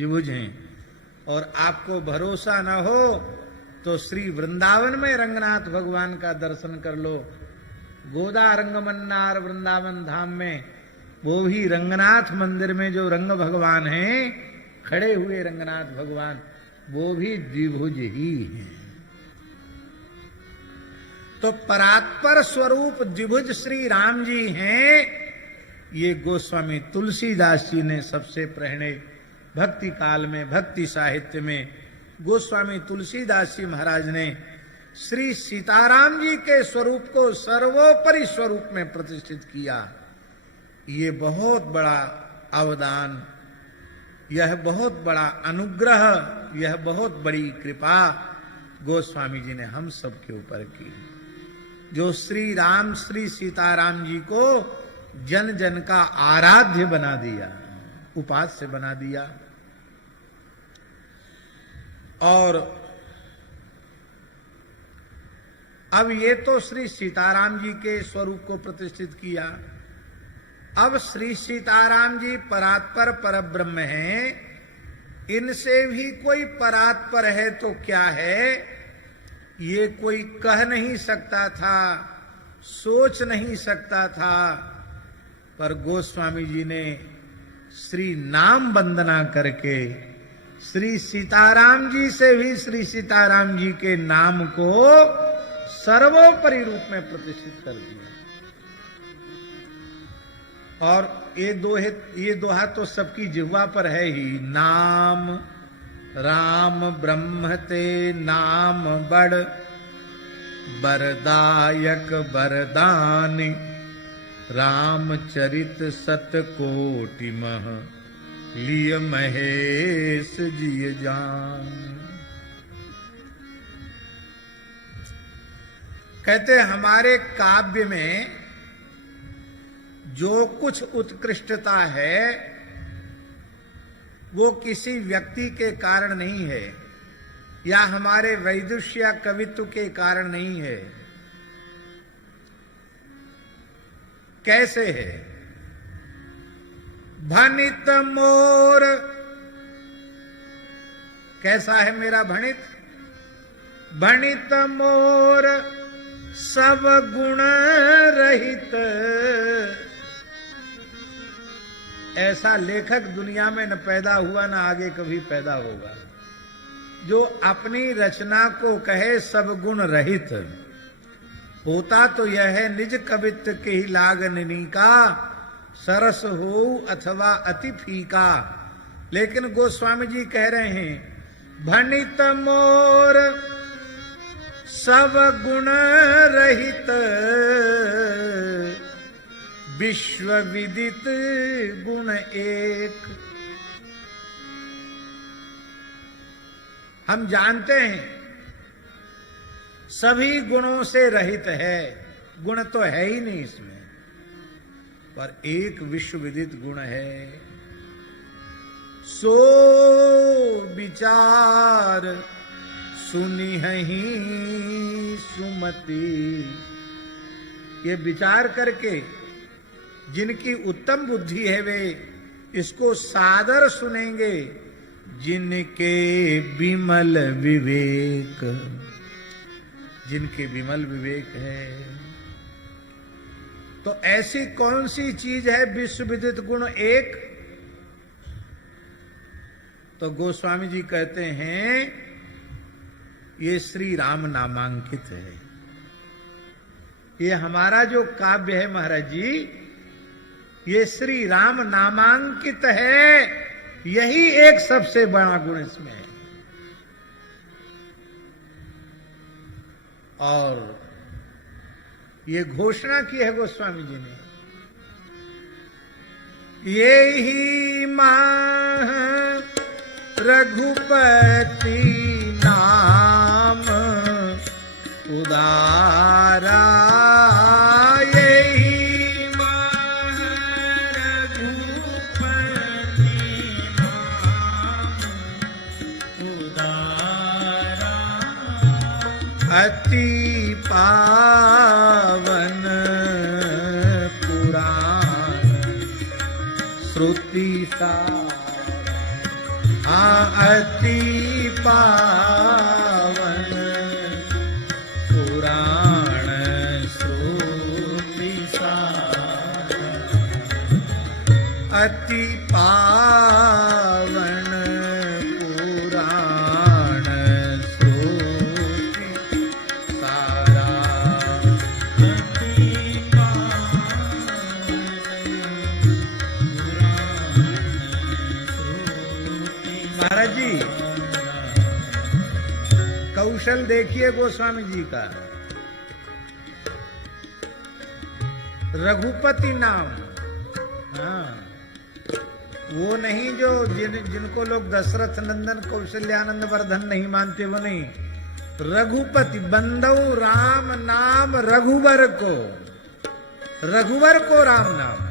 द्विभुज हैं। और आपको भरोसा न हो तो श्री वृंदावन में रंगनाथ भगवान का दर्शन कर लो। गोदा रंगमन्नार वृंदावन धाम में वो भी रंगनाथ मंदिर में जो रंग भगवान हैं, खड़े हुए रंगनाथ भगवान, वो भी द्विभुज ही हैं। तो परात्पर स्वरूप द्विभुज श्री राम जी हैं। ये गोस्वामी तुलसीदास जी ने सबसे पहले भक्ति काल में, भक्ति साहित्य में गोस्वामी तुलसीदास जी महाराज ने श्री सीताराम जी के स्वरूप को सर्वोपरि स्वरूप में प्रतिष्ठित किया। ये बहुत बड़ा अवदान, यह बहुत बड़ा अनुग्रह, यह बहुत बड़ी कृपा गोस्वामी जी ने हम सब के ऊपर की, जो श्री राम श्री सीताराम जी को जन जन का आराध्य बना दिया, उपास्य बना दिया। और अब ये तो श्री सीताराम जी के स्वरूप को प्रतिष्ठित किया। अब श्री सीताराम जी परात्पर परब्रह्म हैं, इनसे भी कोई परात्पर है तो क्या है, ये कोई कह नहीं सकता था, सोच नहीं सकता था। पर गोस्वामी जी ने श्री नाम वंदना करके श्री सीताराम जी से भी श्री सीताराम जी के नाम को सर्वोपरि रूप में प्रतिष्ठित कर दिया। और ये दोहा तो सबकी जिह्वा पर है ही। नाम राम ब्रह्म ते नाम बड़, बरदायक बरदान, रामचरित सत कोटि मह, लिय महेश जिय जान। कहते हमारे काव्य में जो कुछ उत्कृष्टता है वो किसी व्यक्ति के कारण नहीं है, या हमारे वैदुष्य या कवित्व के कारण नहीं है। कैसे है? भनित मोर, कैसा है मेरा भणित? भणित मोर सब गुण रहित। ऐसा लेखक दुनिया में न पैदा हुआ न आगे कभी पैदा होगा, जो अपनी रचना को कहे सब गुण रहित। होता तो यह है निज कवित्व के ही लागननी का, सरस हो अथवा अति फीका। लेकिन गोस्वामी जी कह रहे हैं भणित मोर सब गुण रहित, विश्व विदित गुण एक। हम जानते हैं सभी गुणों से रहित है, गुण तो है ही नहीं इसमें, पर एक विश्व विदित गुण है। सो विचार सुनिहि सुमति। ये विचार करके जिनकी उत्तम बुद्धि है वे इसको सादर सुनेंगे, जिनके विमल विवेक, जिनके विमल विवेक है। तो ऐसी कौन सी चीज है विश्व विदित गुण एक? तो गोस्वामी जी कहते हैं ये श्री राम नामांकित है। ये हमारा जो काव्य है महाराज जी, ये श्री राम नामांकित है। यही एक सबसे बड़ा गुण इसमें है। और ये घोषणा की है गोस्वामी जी ने, ये ही माह रघुपति नाम उदारा, यही माह रघुपति नाम उदारा, अति पावन पुराण श्रुति सा अति पावन पुराण श्रुति सारा, अति पावन पुराण श्रुति सारा, अति पावन महाराज जी कौशल देखिए गोस्वामी जी का। रघुपति नाम, हाँ, वो नहीं जो जिनको लोग दशरथ नंदन कौशल्यानंद वर्धन नहीं मानते, वो नहीं। रघुपति बंदौ राम नाम रघुवर को, रघुवर को राम नाम।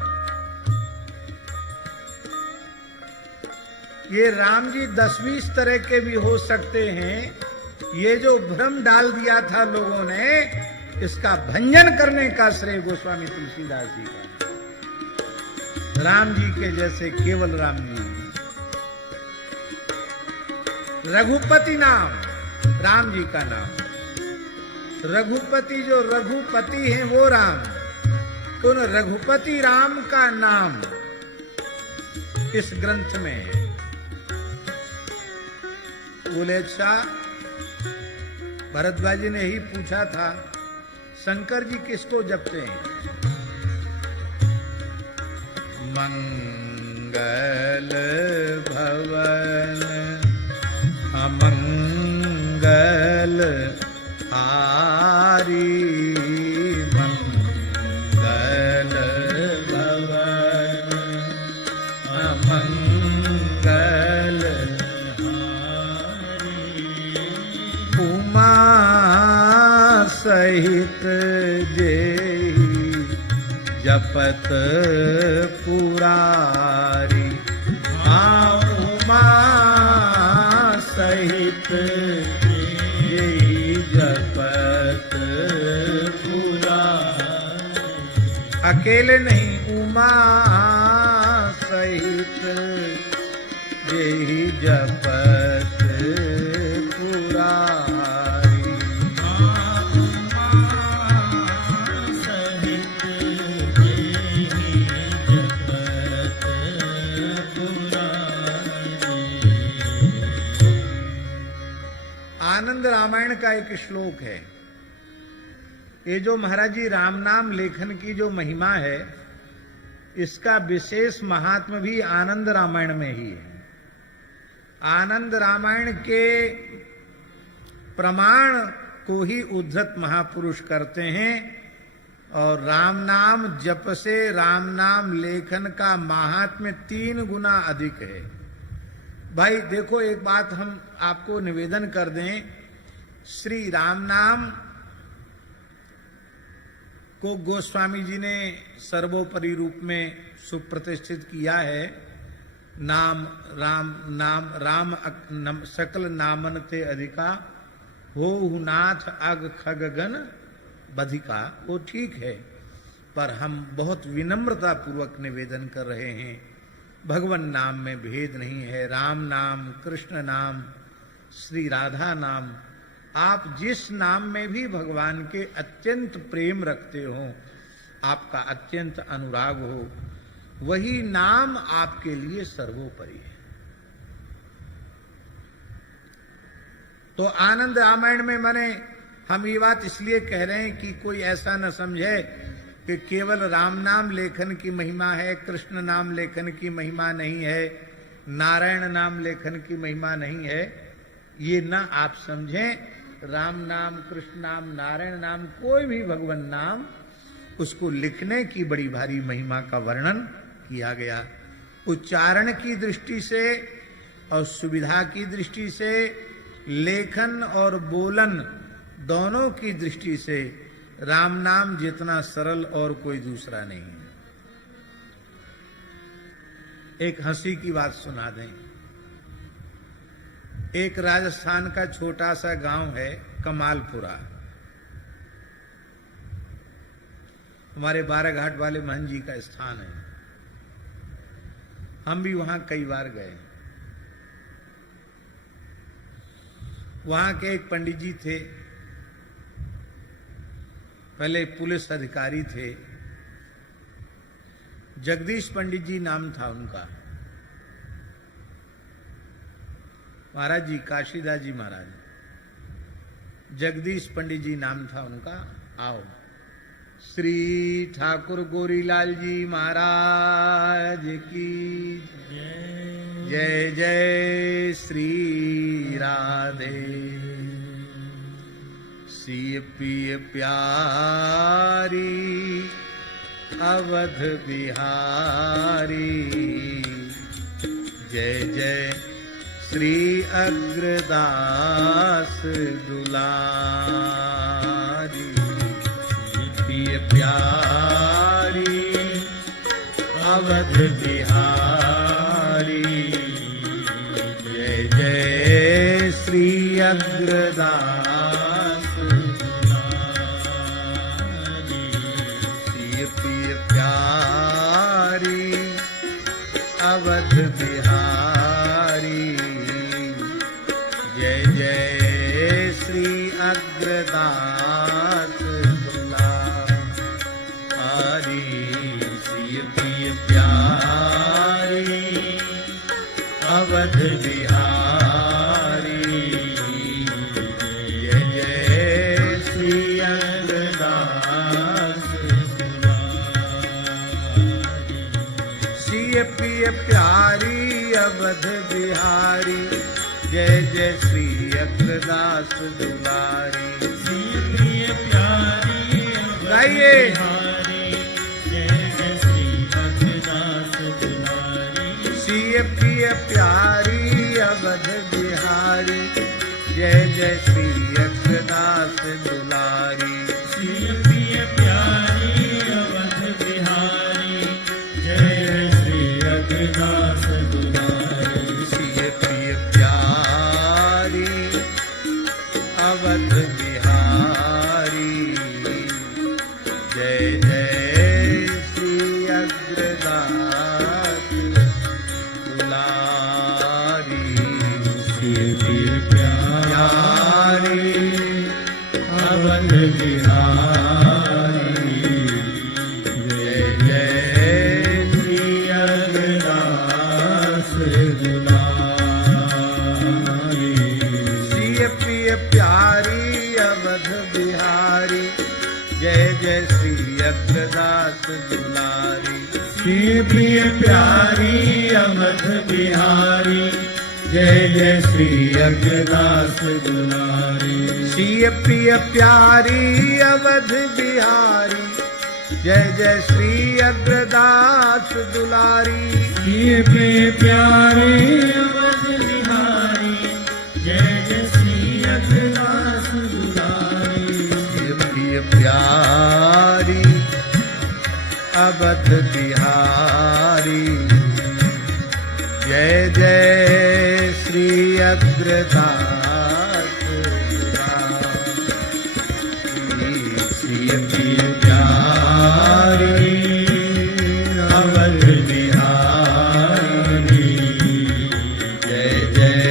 ये राम जी 10-20 तरह के भी हो सकते हैं। ये जो भ्रम डाल दिया था लोगों ने, इसका भंजन करने का श्रेय गोस्वामी तुलसीदास जी का। राम जी के जैसे केवल राम जी। रघुपति नाम राम जी का नाम। रघुपति जो रघुपति हैं वो राम, उन रघुपति राम का नाम इस ग्रंथ में है। बोले अच्छा, भरद्वाज जी ने ही पूछा था शंकर जी किसको जपते हैं? मंगल भवन अमंगल हारी, मंगल भवन अमंगल उमा सहित जेहि जपत पुरारी। उमा सहित जेहि जपत पुरारी। अकेले नहीं, उमा सहित जेहि जपत आनंद रामायण का एक श्लोक है। ये जो महाराज जी राम नाम लेखन की जो महिमा है, इसका विशेष महात्म भी आनंद रामायण में ही है। आनंद रामायण के प्रमाण को ही उद्धत महापुरुष करते हैं, और राम नाम जप से राम नाम लेखन का महात्म्य 3 गुना अधिक है। भाई देखो, एक बात हम आपको निवेदन कर दें, श्री राम नाम को गोस्वामी जी ने सर्वोपरि रूप में सुप्रतिष्ठित किया है। नाम राम नाम राम सकल नामन ते अधिका, हो नाथ अग खग गण बधिका। वो ठीक है, पर हम बहुत विनम्रता पूर्वक निवेदन कर रहे हैं, भगवान नाम में भेद नहीं है। राम नाम, कृष्ण नाम, श्री राधा नाम, आप जिस नाम में भी भगवान के अत्यंत प्रेम रखते हो, आपका अत्यंत अनुराग हो, वही नाम आपके लिए सर्वोपरि है। तो आनंद रामायण में मैंने हम ये बात इसलिए कह रहे हैं कि कोई ऐसा न समझे कि केवल राम नाम लेखन की महिमा है, कृष्ण नाम लेखन की महिमा नहीं है, नारायण नाम लेखन की महिमा नहीं है। ये ना आप समझें। राम नाम, कृष्ण नाम, नारायण नाम, कोई भी भगवान नाम, उसको लिखने की बड़ी भारी महिमा का वर्णन किया गया। उच्चारण की दृष्टि से और सुविधा की दृष्टि से, लेखन और बोलन दोनों की दृष्टि से राम नाम जितना सरल और कोई दूसरा नहीं है। एक हंसी की बात सुना दें। एक राजस्थान का छोटा सा गांव है कमालपुरा। हमारे बाराघाट वाले महन जी का स्थान है। हम भी वहां कई बार गए। वहां के एक पंडित जी थे, पहले पुलिस अधिकारी थे, जगदीश पंडित जी नाम था उनका। महाराज जी, काशीदास जी महाराज, जगदीश पंडित जी नाम था उनका। आओ, श्री ठाकुर गोरीलाल जी महाराज की जय। जय श्री राधे। सिय पिय प्यारी अवध बिहारी, जय जय श्री अग्रदास दुलारी। प्रिय प्यारी अवध बिहारी, जय जय श्री अग्रदास दुलारी। प्रिय प्यारी अवध बिहारी, जय जय श्री अग्रदास दुलारी। श्री प्रिय प्यारी अवध बिहारी, जय जय श्री अग्रदास दुलारी। श्री प्रिय प्यारी अवध बिहारी, जय जय श्री अग्रदास दुलारी। श्री प्रिय प्यारी गाइए, जय जय श्री अग्रदास दुलारी। श्री प्रिय प्यारी अवध बिहारी, जय जय श्री अग्रदास दुलारी। श्री प्रिय प्यारी अवध बिहारी, जय जय श्री अग्रदास दुलारी। श्री प्रिय प्यारी अवध बिहारी, जय जय श्री अग्रदास दुलारी। श्री प्रिय प्यारी अवध बिहारी, जय जय श्री अग्रदास दुलारी। श्री प्रिय प्यारी अवध बिहारी, जय जय श्री अग्रदास दुलारी। श्री प्रिय प्यारी अवध बिहारी, जय जय श्री अग्रदास दुलारी। श्री प्रिय प्यारी अवध बिहारी, जय जय श्री अग्रदास दुलारी। श्री प्रिय प्यारी अवध बिहारी, जय जय श्री अग्रदास दुलारी। श्री प्रिय प्यारी अवध बिहारी, जय जय श्री अग्रदास दुलारी। श्री प्रिय प्यारी अवध बिहारी, जय जय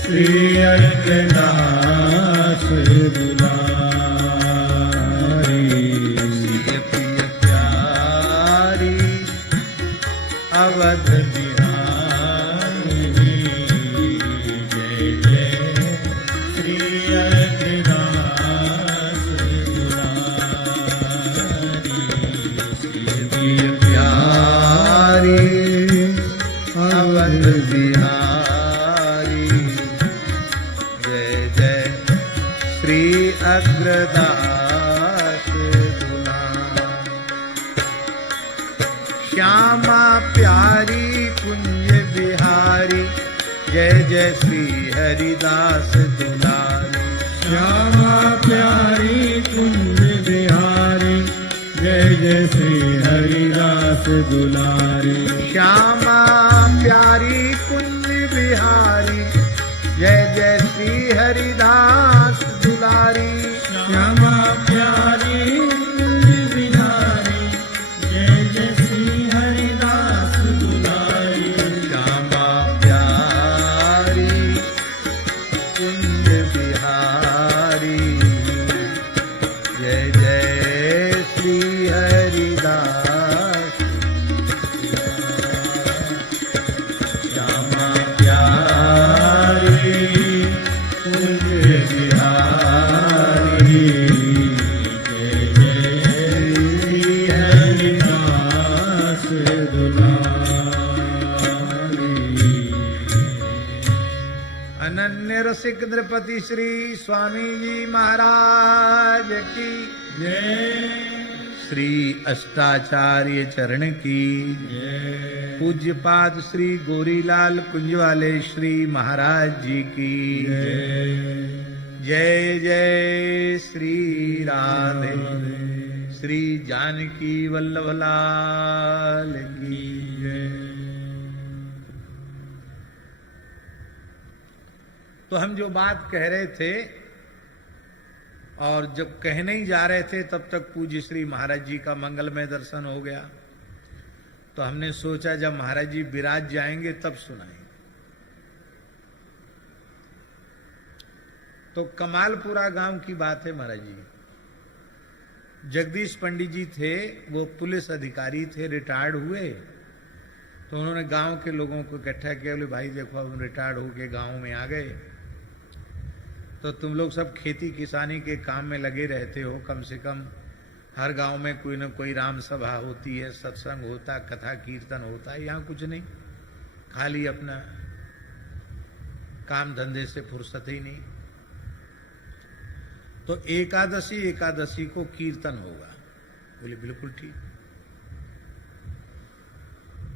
श्री अग्रदास दुलारी। श्री प्रिय प्यारी अवध बिहारी, जय जय श्री अग्रदास दुलारी। श्री प्रिय प्यारी अवध बिहारी, जय जय श्री अग्रदास दुलारी। श्यामा प्यारी कुंज बिहारी, जय जय श्री हरिदास दुलारी। श्यामा प्यारी कुंज बिहारी, जय जय श्री हरिदास दुलारी। श्यामा प्यारी कुंज बिहारी, जय जय श्री हरिदास दुलारी। श्यामा प्यारी कुंज बिहारी, जय जय श्री हरिदास दुलारी। श्यामा प्यारी कुंज अनन्य रसिक नृपति श्री स्वामी जी महाराज की जय। श्री अष्टाचार्य चरण की जय। पूज्यपाद श्री गोरीलाल कुंजवाले श्री महाराज जी की जय। जय जय श्री राधे श्री जानकी वल्लभ लाल की जय। तो हम जो बात कह रहे थे और जब कहने ही जा रहे थे तब तक पूज्य श्री महाराज जी का मंगलमय दर्शन हो गया। तो हमने सोचा जब महाराज जी विराज जाएंगे तब सुनाएंगे। तो कमालपुरा गांव की बात है महाराज जी। जगदीश पंडित जी थे, वो पुलिस अधिकारी थे, रिटायर्ड हुए। तो उन्होंने गांव के लोगों को इकट्ठा किया, बोले भाई देखो हम रिटायर्ड होके गांव में आ गए, तो तुम लोग सब खेती किसानी के काम में लगे रहते हो, कम से कम हर गांव में कोई न कोई राम सभा होती है, सत्संग होता, कथा कीर्तन होता है। यहाँ कुछ नहीं, खाली अपना काम धंधे से फुर्सत ही नहीं। तो एकादशी को कीर्तन होगा। बोले बिल्कुल ठीक।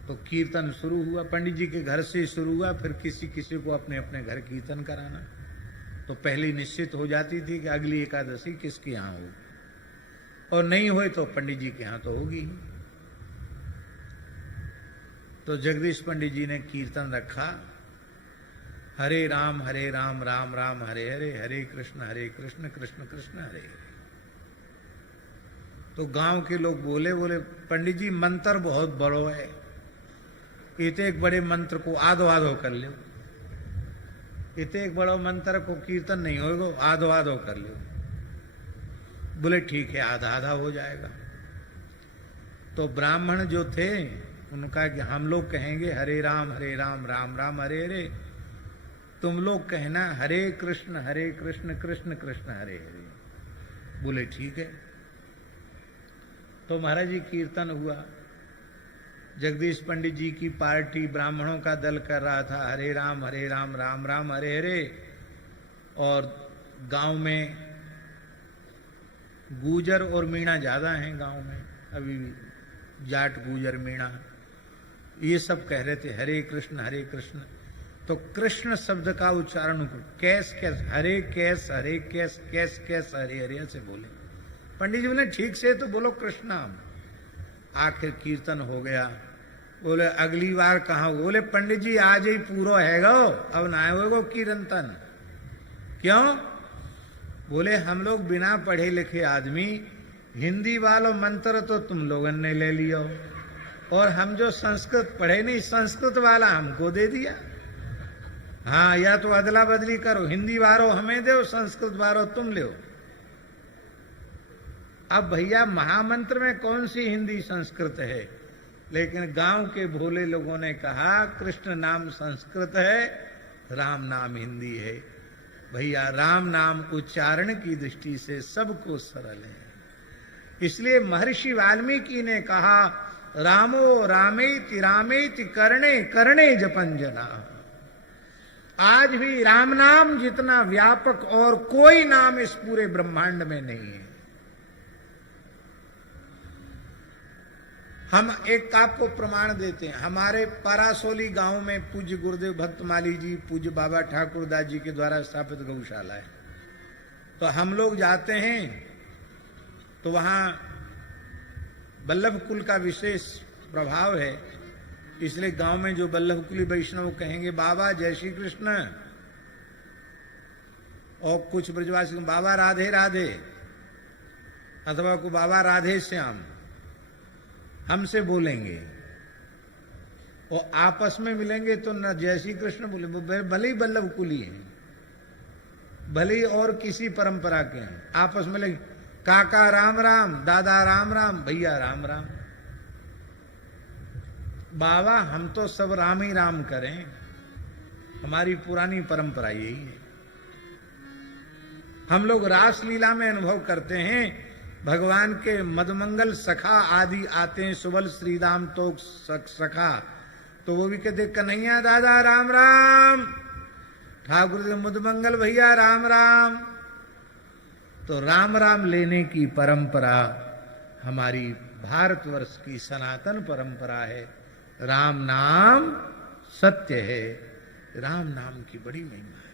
तो कीर्तन शुरू हुआ, पंडित जी के घर से शुरू हुआ, फिर किसी किसी को अपने अपने घर कीर्तन कराना। तो पहले निश्चित हो जाती थी कि अगली एकादशी किसके यहाँ हो, और नहीं हुए तो पंडित जी के यहाँ तो होगी। तो जगदीश पंडित जी ने कीर्तन रखा, हरे राम राम राम हरे हरे, हरे कृष्ण कृष्ण कृष्ण हरे हरे। तो गांव के लोग बोले पंडित जी मंत्र बहुत बड़ो है, इतने एक बड़े मंत्र को आधो आधो कर लो। इतने एक बड़ो मंत्र को कीर्तन नहीं होगा, आधो आधो कर लो। बोले ठीक है, आधा आधा हो जाएगा। तो ब्राह्मण जो थे उनका कि हम लोग कहेंगे हरे राम राम राम हरे हरे, तुम लोग कहना हरे कृष्ण कृष्ण कृष्ण हरे हरे। बोले ठीक है। तो महाराज जी कीर्तन हुआ। जगदीश पंडित जी की पार्टी ब्राह्मणों का दल कर रहा था हरे राम राम राम हरे हरे, और गांव में गूजर और मीणा ज्यादा हैं गांव में, अभी भी जाट गूजर मीणा ये सब कह रहे थे हरे कृष्ण। तो कृष्ण शब्द का उच्चारण कैस हरे कैस हरे हरे से बोले। पंडित जी बोले ठीक से तो बोलो कृष्ण नाम। आखिर कीर्तन हो गया। बोले अगली बार कहाँ? बोले पंडित जी आज ही पूरा है गो, अब ना होगो कीर्तन। क्यों? बोले हम लोग बिना पढ़े लिखे आदमी, हिंदी वालों मंत्र तो तुम लोगों ने ले लियो, और हम जो संस्कृत पढ़े नहीं, संस्कृत वाला हमको दे दिया। हाँ, या तो अदला बदली करो, हिंदी वालों हमें दो, संस्कृत वालों तुम ले। अब भैया महामंत्र में कौन सी हिंदी संस्कृत है? लेकिन गांव के भोले लोगों ने कहा कृष्ण नाम संस्कृत है, राम नाम हिंदी है। भैया राम नाम उच्चारण की दृष्टि से सबको सरल है। इसलिए महर्षि वाल्मीकि ने कहा रामो रामेति रामेति कर्णे कर्णे जपन जना। आज भी राम नाम जितना व्यापक और कोई नाम इस पूरे ब्रह्मांड में नहीं है। हम एक आपको प्रमाण देते हैं। हमारे परासोली गांव में पूज्य गुरुदेव भक्तमाली जी, पूज्य बाबा ठाकुर दास जी के द्वारा स्थापित गौशाला है। तो हम लोग जाते हैं तो वहां वल्लभ कुल का विशेष प्रभाव है, इसलिए गांव में जो वल्लभ कुली वैष्णव कहेंगे बाबा जय श्री कृष्ण, और कुछ ब्रजवासी बाबा राधे राधे, अथवा को बाबा राधे श्याम हमसे बोलेंगे, और आपस में मिलेंगे तो न जय श्री कृष्ण बोले, भले ही वल्लभ कुली हैं, भले ही और किसी परंपरा के हैं, आपस में लगे काका राम राम, दादा राम राम, भैया राम राम। बाबा हम तो सब राम ही राम करें, हमारी पुरानी परंपरा यही है। हम लोग रास लीला में अनुभव करते हैं, भगवान के मदमंगल सखा आदि आते हैं, सुबल श्रीराम तो सखा, तो वो भी कहते कन्हैया दादा राम राम, ठाकुर जी मुदमंगल भैया राम राम। तो राम राम लेने की परंपरा हमारी भारतवर्ष की सनातन परंपरा है। राम नाम सत्य है, राम नाम की बड़ी महिमा है।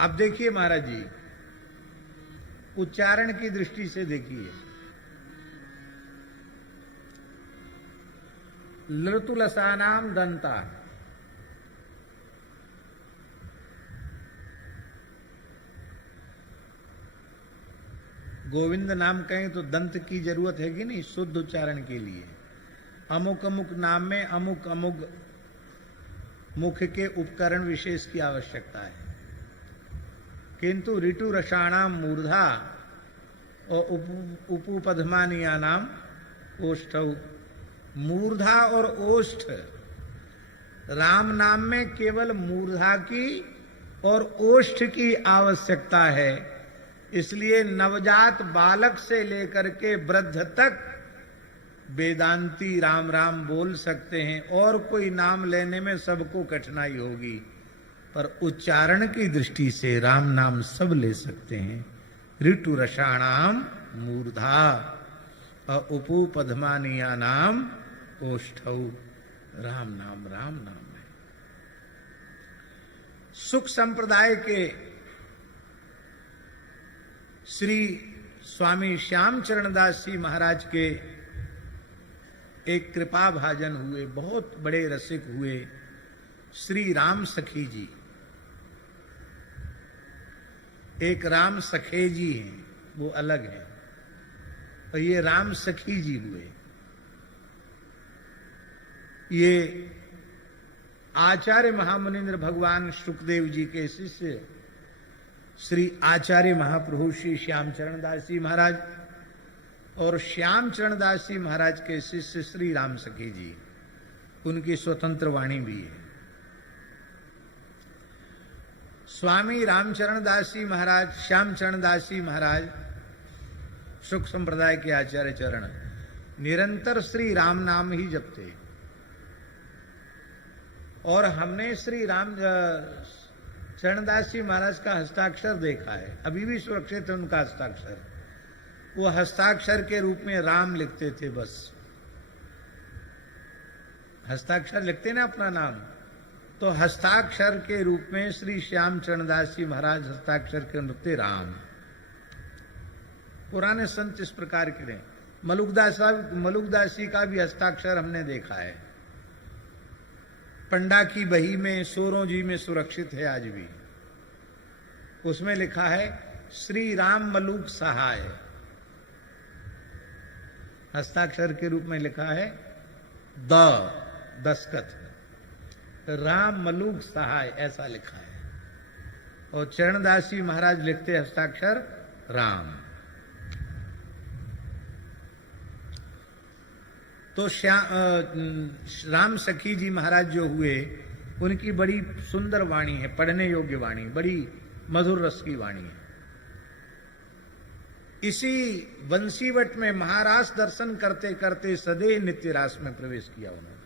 अब देखिए महाराज जी, उच्चारण की दृष्टि से देखिए, लृतुलसानाम दंता, गोविंद नाम कहें तो दंत की जरूरत है कि नहीं, शुद्ध उच्चारण के लिए। अमुक अमुक नाम में अमुक अमुक मुख के उपकरण विशेष की आवश्यकता है, किंतु ऋतु रसाणाम मूर्धा और उपपधमानिया नाम ओष्ठ, मूर्धा और ओष्ठ, राम नाम में केवल मूर्धा की और ओष्ठ की आवश्यकता है। इसलिए नवजात बालक से लेकर के वृद्ध तक वेदांती राम राम बोल सकते हैं, और कोई नाम लेने में सबको कठिनाई होगी, पर उच्चारण की दृष्टि से राम नाम सब ले सकते हैं। ऋतु रसाणाम मूर्धा और उपू पद्मानिया नाम ओष्ठौ, राम नाम है। सुख संप्रदाय के श्री स्वामी श्याम चरणदास जी महाराज के एक कृपा भाजन हुए, बहुत बड़े रसिक हुए, श्री राम सखी जी। एक राम सखे जी हैं, वो अलग है, और ये राम सखी जी हुए। ये आचार्य महामुनिंद्र भगवान शुकदेव जी के शिष्य श्री आचार्य महाप्रभु श्री श्याम चरणदास जी महाराज और श्याम चरणदास जी महाराज के शिष्य श्री राम सखी जी, उनकी स्वतंत्र वाणी भी है। स्वामी रामचरणदास जी महाराज, श्याम चरणदास जी महाराज, सुख संप्रदाय के आचार्य चरण, निरंतर श्री राम नाम ही जपते। और हमने श्री राम चरणदास जी महाराज का हस्ताक्षर देखा है, अभी भी सुरक्षित है उनका हस्ताक्षर। वो हस्ताक्षर के रूप में राम लिखते थे, बस हस्ताक्षर लिखते ना अपना नाम, तो हस्ताक्षर के रूप में श्री श्याम चरणदास जी महाराज हस्ताक्षर के लिखते राम। पुराने संत इस प्रकार के रहे। मलुकदास जी का भी हस्ताक्षर हमने देखा है, पंडा की बही में, सोरों जी में सुरक्षित है आज भी। उसमें लिखा है श्री राम मलुक सहाय, हस्ताक्षर के रूप में लिखा है दस्खत राम मलुक सहाय, ऐसा लिखा है। और चरणदास जी महाराज लिखते हस्ताक्षर राम। तो राम सखी जी महाराज जो हुए, उनकी बड़ी सुंदर वाणी है, पढ़ने योग्य वाणी, बड़ी मधुर रस की वाणी है। इसी वंशीवट में महारास दर्शन करते करते सदैव नित्य रास में प्रवेश किया उन्होंने।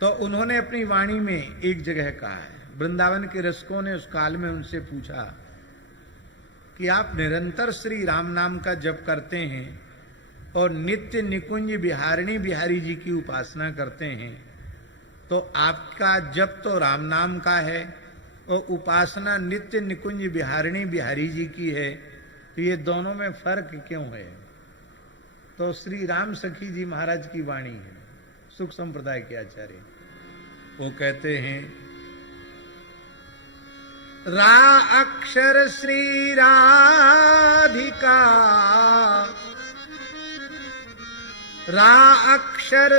तो उन्होंने अपनी वाणी में एक जगह कहा है, वृंदावन के रसिकों ने उस काल में उनसे पूछा कि आप निरंतर श्री राम नाम का जप करते हैं और नित्य निकुंज बिहारिणी बिहारी जी की उपासना करते हैं, तो आपका जप तो राम नाम का है और उपासना नित्य निकुंज बिहारिणी बिहारी जी की है, तो ये दोनों में फर्क क्यों है? तो श्री राम सखी जी महाराज की वाणी है, सुख संप्रदाय के आचार्य, वो कहते हैं रा अक्षर श्री राधिका, रा अक्षर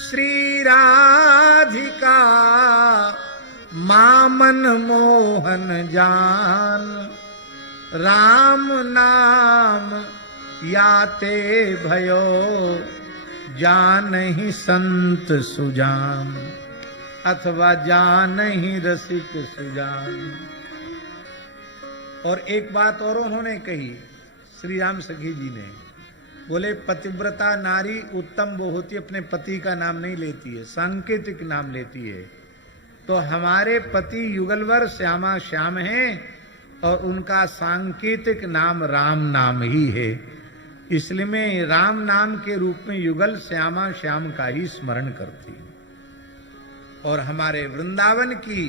श्री राधिका, मामन मोहन जान, राम नाम याते भयो, जान ही संत सुजान। अथवा जान ही रसिक सुजान। और एक बात और उन्होंने कही श्री राम सखी जी ने, बोले पतिव्रता नारी उत्तम वो होती अपने पति का नाम नहीं लेती है, सांकेतिक नाम लेती है। तो हमारे पति युगलवर श्यामा श्याम हैं और उनका सांकेतिक नाम राम नाम ही है, इसलिए मैं राम नाम के रूप में युगल श्यामा श्याम का ही स्मरण करती हूं। और हमारे वृंदावन की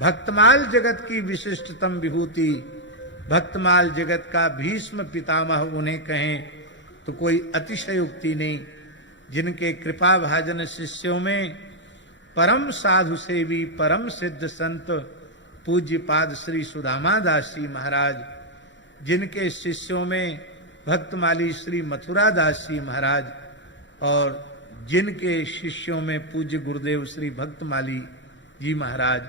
भक्तमाल जगत की विशिष्टतम विभूति, भक्तमाल जगत का भीष्म पितामह उन्हें कहें तो कोई अतिशयोक्ति नहीं, जिनके कृपा भाजन शिष्यों में परम साधु सेवी परम सिद्ध संत पूज्य पाद श्री सुदामा दास जी महाराज, जिनके शिष्यों में भक्तमाली श्री मथुरा दास जी महाराज, और जिनके शिष्यों में पूज्य गुरुदेव श्री भक्तमाली जी महाराज,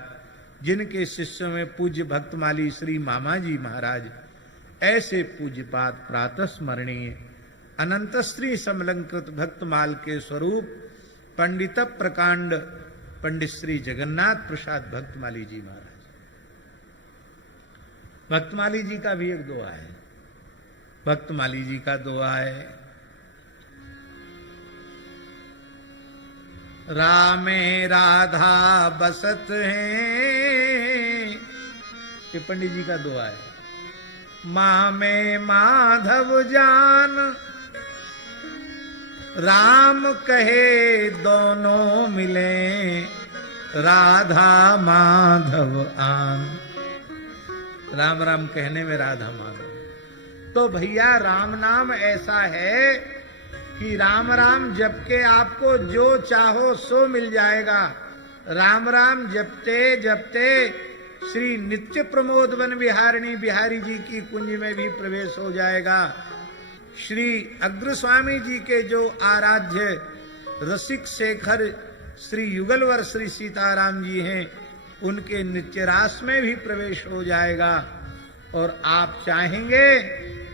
जिनके शिष्यों में पूज्य भक्तमाली श्री मामा जी महाराज, ऐसे पूज्यपाद प्रातः स्मरणीय अनंत श्री समलंकृत भक्तमाल के स्वरूप पंडित प्रकांड पंडित श्री जगन्नाथ प्रसाद भक्तमाली जी महाराज। भक्तमाली जी का भी एक दोहा है, भक्तमाली जी का दोहा है, रामे राधा बसत हैं, ये पंडित जी का दोहा है। माँ में माधव जान, राम कहे दोनों मिले, राधा माधव आन। राम राम कहने में राधा माधव। तो भैया राम नाम ऐसा है कि राम राम जप के आपको जो चाहो सो मिल जाएगा। राम राम जपते जपते श्री नित्य प्रमोद वन विहारिणी बिहारी जी की कुंज में भी प्रवेश हो जाएगा। श्री अग्रस्वामी जी के जो आराध्य रसिक शेखर श्री युगलवर श्री सीताराम जी हैं, उनके नित्य रास में भी प्रवेश हो जाएगा। और आप चाहेंगे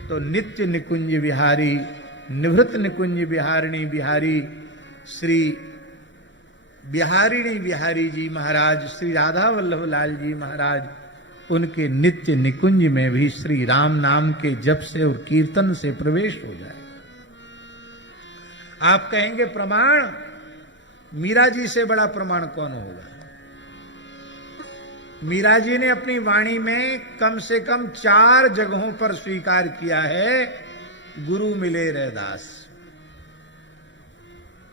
तो नित्य निकुंज विहारी निवृत्त निकुंज विहारिणी बिहारी श्री बिहारिणी बिहारी जी महाराज, श्री राधा वल्लभ लाल जी महाराज, उनके नित्य निकुंज में भी श्री राम नाम के जप से और कीर्तन से प्रवेश हो जाए। आप कहेंगे प्रमाण, मीरा जी से बड़ा प्रमाण कौन होगा? मीरा जी ने अपनी वाणी में कम से कम 4 जगहों पर स्वीकार किया है गुरु मिले रैदास,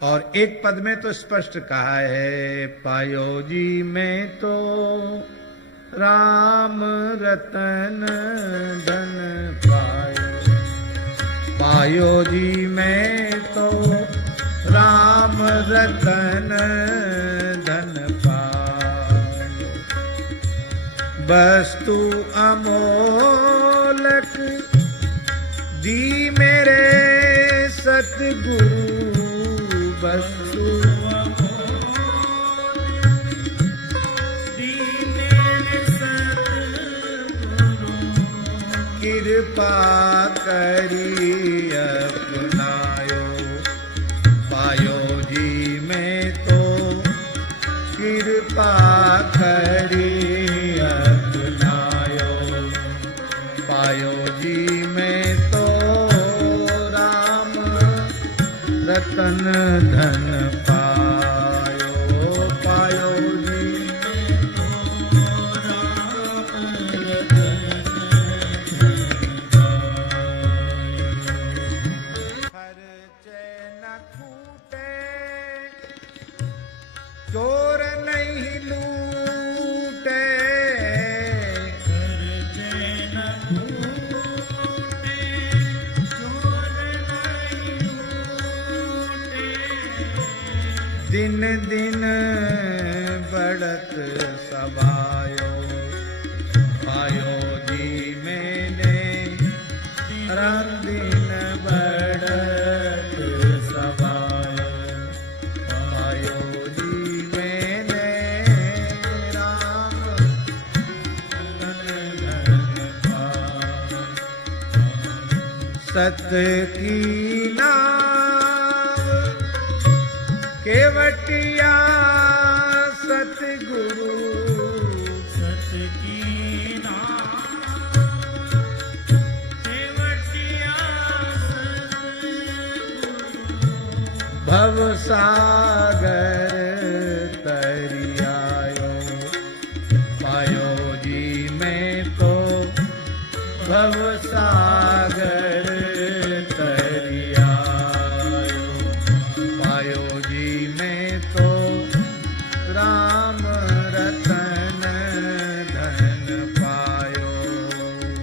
और एक पद में तो स्पष्ट कहा है, पायो जी में तो राम रतन धन पायो, पायो जी में तो राम रतन धन पायो, वस्तु अमोलक दी मेरे सतगुरु, वस्तु कृपा करी अपनायो, पायो जी में तो कृपा करी अपनायो, पायो जी में तो राम रतन धन पायो, पायो जी में तो राम रतन चोर नहीं लूटे, खर्चे न लूटे, चोर नहीं लूटे, दिन दिन बढ़त सभायो, पायो जी मैंने रंग दिन बढ़त सभायो, पायो सत की नाव केवटिया भव सागर तरियायो, पायो जी मैं तो भव सागर तरियायो, पायो जी मैं तो राम रतन धन पायो,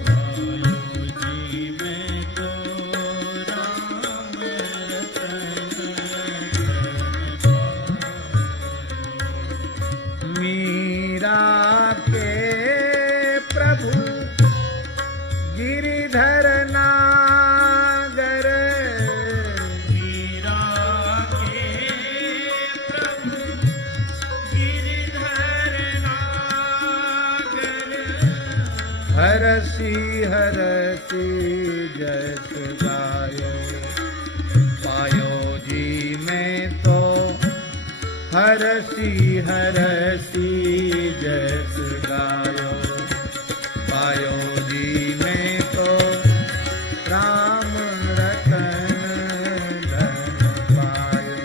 पायो जी मैं तो राम रतन धन पायो। मीरा के प्रभु गिरिधर नागर, मीरा के प्रभु गिरिधर नागर, हरसी हरसी जस गायो, पायो जी मैं तो हरसी हरसी जस गायो, पायो जी मैं तो राम रतन धन पायो,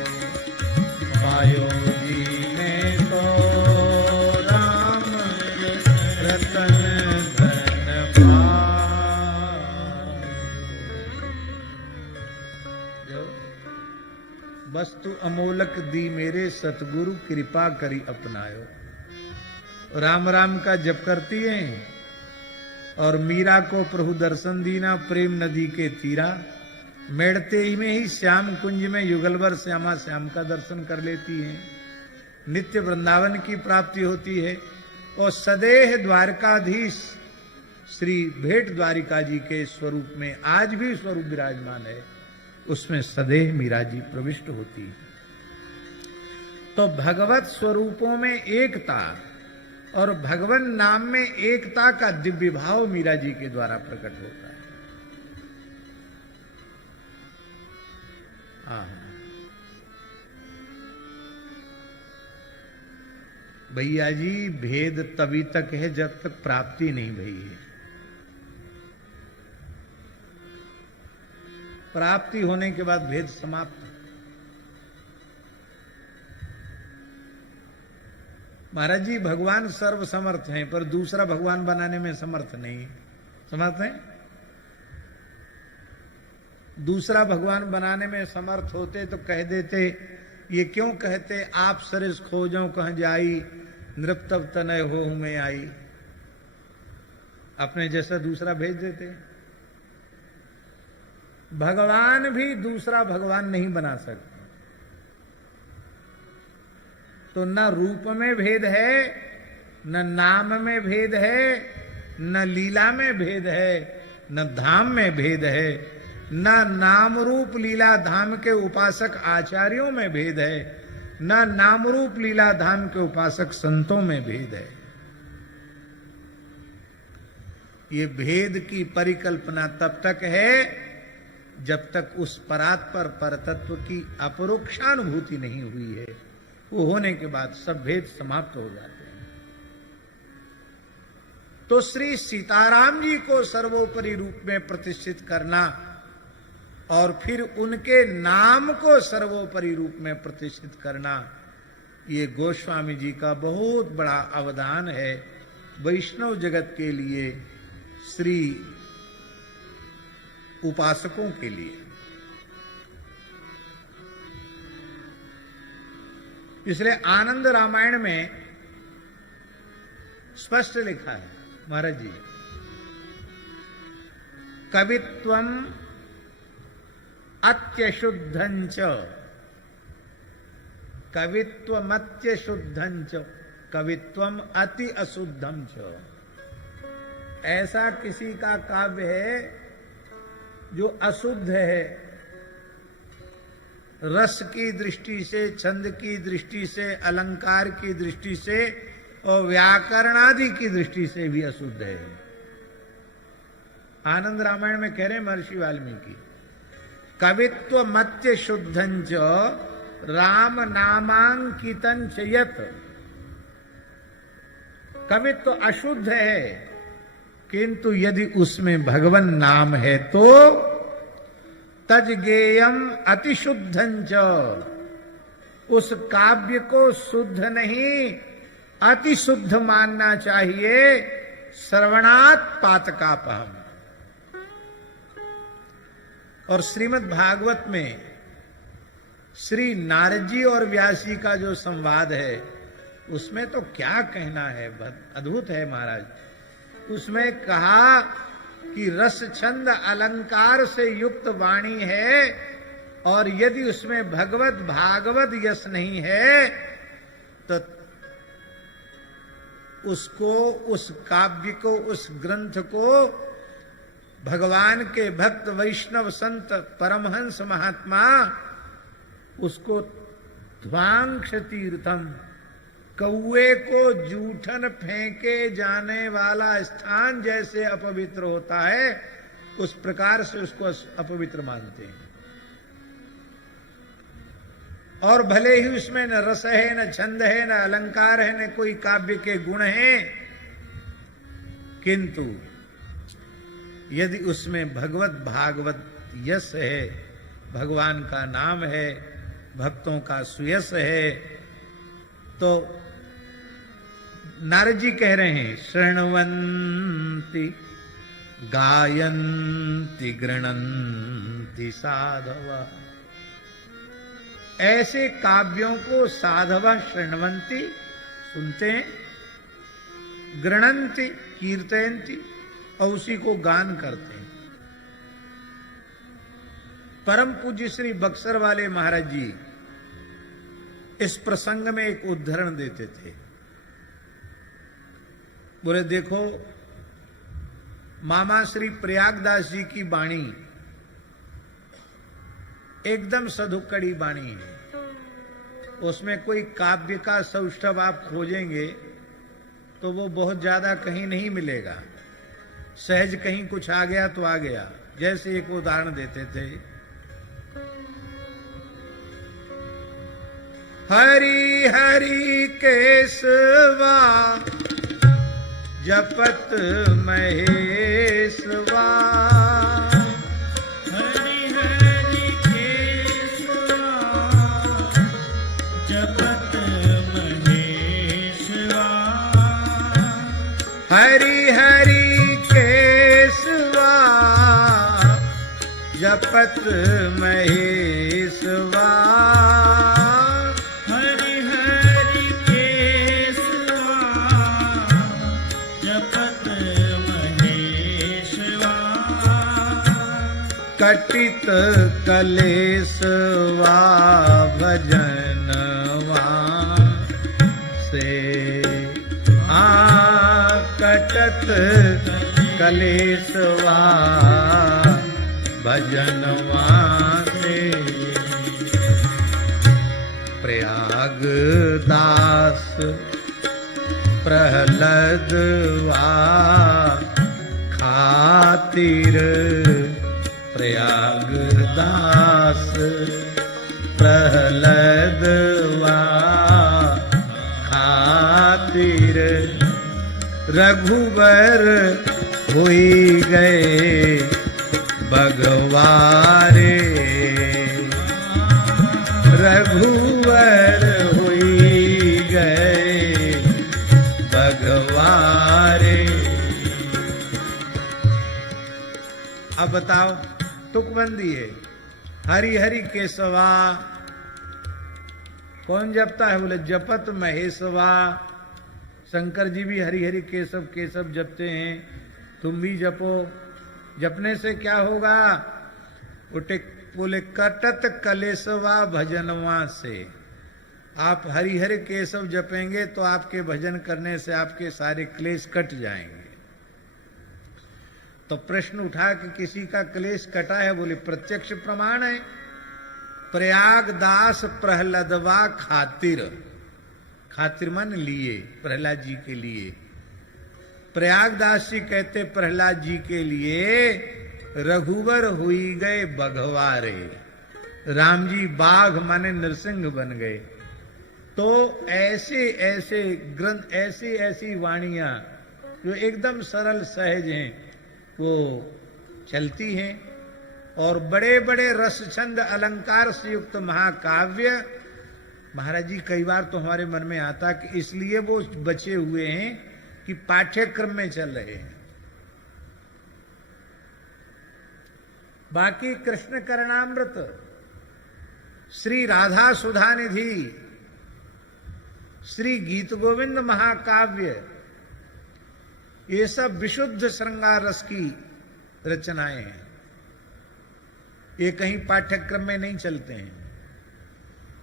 पायो जी मैं तो राम रतन धन पायो। वस्तु अमोलक दी मेरे सतगुरु कृपा करी अपनायो। राम राम का जप करती हैं और मीरा को प्रभु दर्शन दीना प्रेम नदी के तीरा, मेड़ते ही में ही श्याम कुंज में युगलवर श्यामा श्याम का दर्शन कर लेती हैं। नित्य वृंदावन की प्राप्ति होती है और सदेह द्वारकाधीश श्री भेंट द्वारिका जी के स्वरूप में आज भी स्वरूप विराजमान है, उसमें सदेह मीरा जी प्रविष्ट होती है। तो भगवत स्वरूपों में एकता और भगवान नाम में एकता का दिव्य भाव मीरा जी के द्वारा प्रकट होता है। भैया जी भेद तभी तक है जब तक प्राप्ति नहीं भई है। प्राप्ति होने के बाद भेद समाप्त। महाराज जी भगवान सर्व समर्थ हैं पर दूसरा भगवान बनाने में समर्थ नहीं। समर्थ हैं? दूसरा भगवान बनाने में समर्थ होते तो कह देते, ये क्यों कहते आप सरिस खोजों कह जाई, नृप्तव तनय हो में आई। अपने जैसा दूसरा भेज देते। भगवान भी दूसरा भगवान नहीं बना सकते। तो न रूप में भेद है, न नाम में भेद है, न लीला में भेद है, न धाम में भेद है, न नाम रूप लीला धाम के उपासक आचार्यों में भेद है, न नाम रूप लीला धाम के उपासक संतों में भेद है। ये भेद की परिकल्पना तब तक है जब तक उस परात्पर परतत्व की अपरोक्षानुभूति नहीं हुई है। वो होने के बाद सब भेद समाप्त हो जाते हैं। तो श्री सीताराम जी को सर्वोपरि रूप में प्रतिष्ठित करना और फिर उनके नाम को सर्वोपरि रूप में प्रतिष्ठित करना, ये गोस्वामी जी का बहुत बड़ा अवदान है वैष्णव जगत के लिए, श्री उपासकों के लिए। इसलिए आनंद रामायण में स्पष्ट लिखा है महाराज जी, कवित्वम अत्यशुद्धंच, कवित्वमत्यशुद्धंच, कवित्वम अति अशुद्धम च। ऐसा किसी का काव्य है जो अशुद्ध है, रस की दृष्टि से, छंद की दृष्टि से, अलंकार की दृष्टि से और व्याकरण आदि की दृष्टि से भी अशुद्ध है। आनंद रामायण में कह रहे महर्षि वाल्मीकि, कवित्व मत्य शुद्धंच राम नामांकितंच यत्। कवित्व अशुद्ध है किंतु यदि उसमें भगवन नाम है तो तज गेयम अतिशुद्धंच, उस काव्य को शुद्ध नहीं अति शुद्ध मानना चाहिए। श्रवणात् पातकापहम। और श्रीमद् भागवत में श्री नारद जी और व्यास जी का जो संवाद है उसमें तो क्या कहना है, अद्भुत है महाराज। उसमें कहा कि रस छंद अलंकार से युक्त वाणी है और यदि उसमें भगवत भागवत यश नहीं है तो उसको, उस काव्य को, उस ग्रंथ को भगवान के भक्त वैष्णव संत परमहंस महात्मा उसको ध्वांश तीर्थम, कौए को जूठन फेंके जाने वाला स्थान जैसे अपवित्र होता है उस प्रकार से उसको अपवित्र मानते हैं। और भले ही उसमें न रस है, न छंद है, न अलंकार है, न कोई काव्य के गुण हैं, किंतु यदि उसमें भगवत भागवत यश है, भगवान का नाम है, भक्तों का सुयश है, तो नारद जी कह रहे हैं शृण्वन्ति गायन्ति गृणन्ति साधवा। ऐसे काव्यों को साधवा शृण्वन्ति सुनते हैं, गृणन्ति कीर्तयन्ति और उसी को गान करते हैं। परम पूज्य श्री बक्सर वाले महाराज जी इस प्रसंग में एक उद्धरण देते थे। बोले देखो मामा श्री प्रयागदास जी की वाणी एकदम सधुक्कड़ी वाणी है, उसमें कोई काव्य का सौष्ठव आप खोजेंगे तो वो बहुत ज्यादा कहीं नहीं मिलेगा, सहज कहीं कुछ आ गया तो आ गया। जैसे एक उदाहरण देते थे, हरि हरि केशवा जपत महेशवा, हरि हरि केशवा जपत महेशवा, हरि हरि केशवा जपत महेशवा, हरि हरि केशवा जपत महेशवा, कटित कलेशवा भजनवा से, कटत कलेशवा भजनवा से। प्रयागदास प्रहलदवा खातिर, प्रयागदास प्रहलदवा खातिर, रघुवर हुई गए भगवारे, रघुवर हुई गए भगवारे। अब बताओ तुकबंदी है, हरि हरि केशवा कौन जपता है? बोले जपत महेशवा। शंकर जी भी हरि हरि केशव केशव जपते हैं, तुम भी जपो। जपने से क्या होगा? बोले कटत कलेशवा भजनवा से। आप हरि हरि केशव जपेंगे तो आपके भजन करने से आपके सारे क्लेश कट जाएंगे। तो प्रश्न उठा कि किसी का क्लेश कटा है? बोले प्रत्यक्ष प्रमाण है, प्रयागदास प्रहलदवा खातिर, खातिर मन लिए, प्रहलाद जी के लिए। प्रयागदास जी कहते प्रहलाद जी के लिए, रघुवर हुई गए बघवारे, राम जी बाघ माने नरसिंह बन गए। तो ऐसे ऐसे ग्रंथ, ऐसी ऐसी वाणियां जो एकदम सरल सहज हैं वो चलती हैं, और बड़े बड़े रस छंद अलंकार से युक्त महाकाव्य महाराज जी कई बार तो हमारे मन में आता कि इसलिए वो बचे हुए हैं कि पाठ्यक्रम में चल रहे हैं। बाकी कृष्ण करणामृत, श्री राधा सुधा निधि, श्री गीत गोविंद महाकाव्य, ये सब विशुद्ध श्रृंगार रस की रचनाएं हैं। ये कहीं पाठ्यक्रम में नहीं चलते हैं,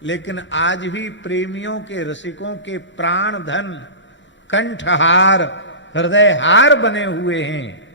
लेकिन आज भी प्रेमियों के, रसिकों के प्राण धन, कंठहार, हृदयहार बने हुए हैं